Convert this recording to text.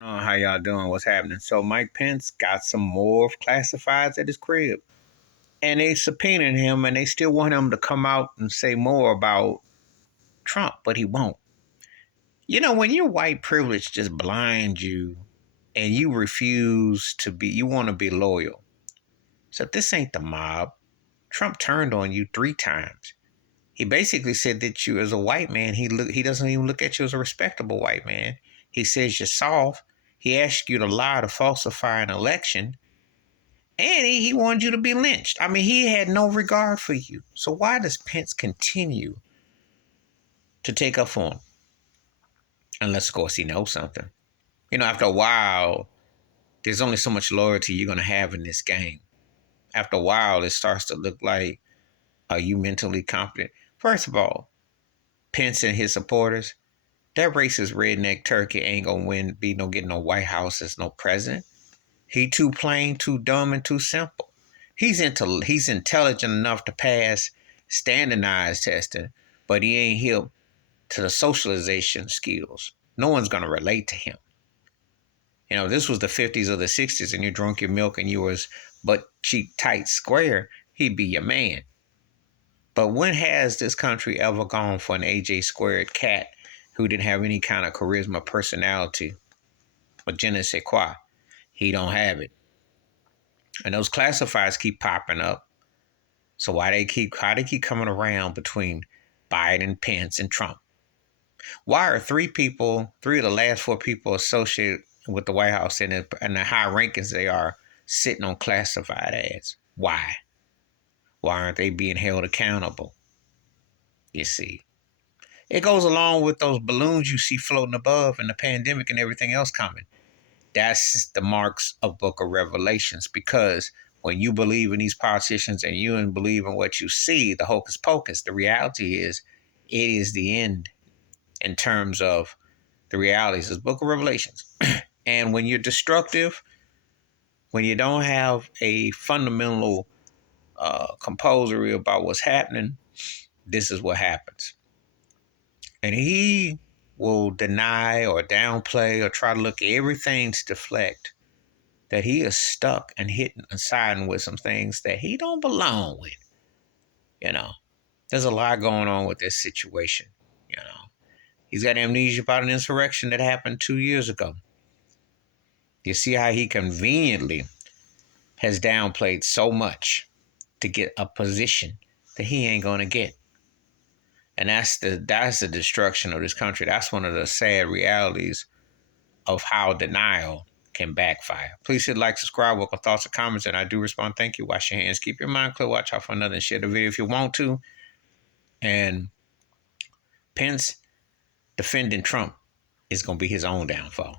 How y'all doing? What's happening? So Mike Pence got some more classifieds at his crib, and they subpoenaed him, and they still want him to come out and say more about Trump, but he won't. When your white privilege just blinds you, and you refuse to be, you want to be loyal. So this ain't the mob. Trump turned on you 3 times. He basically said that you, as a white man, he doesn't even look at you as a respectable white man. He says you're soft. He asked you to lie to falsify an election, and he wanted you to be lynched. I mean, he had no regard for you. So why does Pence continue to take up for him? Unless, of course, he knows something. After a while, there's only so much loyalty you're going to have in this game. After a while, it starts to look like, are you mentally competent? First of all, Pence and his supporters, that racist redneck turkey ain't gonna get no White House as no president. He too plain, too dumb, and too simple. He's intelligent enough to pass standardized testing, but he ain't hip to the socialization skills. No one's gonna relate to him. This was the 50s or the 60s, and you drunk your milk and you was butt cheek tight square, he'd be your man. But when has this country ever gone for an AJ squared cat who didn't have any kind of charisma, personality, or je ne sais quoi? He don't have it. And those classifieds keep popping up. So how they keep coming around between Biden, Pence, and Trump? Why are three of the last 4 people associated with the White House and the high rankings they are sitting on classified ads? Why? Why aren't they being held accountable? You see. It goes along with those balloons you see floating above and the pandemic and everything else coming. That's the marks of Book of Revelations, because when you believe in these politicians and you believe in what you see, the hocus pocus, the reality is it is the end in terms of the realities of Book of Revelations. And when you're destructive, when you don't have a fundamental composery about what's happening, this is what happens. And he will deny or downplay or try to look at everything to deflect that he is stuck and hitting and siding with some things that he don't belong with. There's a lot going on with this situation. He's got amnesia about an insurrection that happened 2 years ago. You see how he conveniently has downplayed so much to get a position that he ain't going to get. And that's the destruction of this country. That's one of the sad realities of how denial can backfire. Please hit like, subscribe, welcome thoughts and comments, and I do respond. Thank you. Wash your hands. Keep your mind clear. Watch out for another and share the video if you want to. And Pence defending Trump is going to be his own downfall.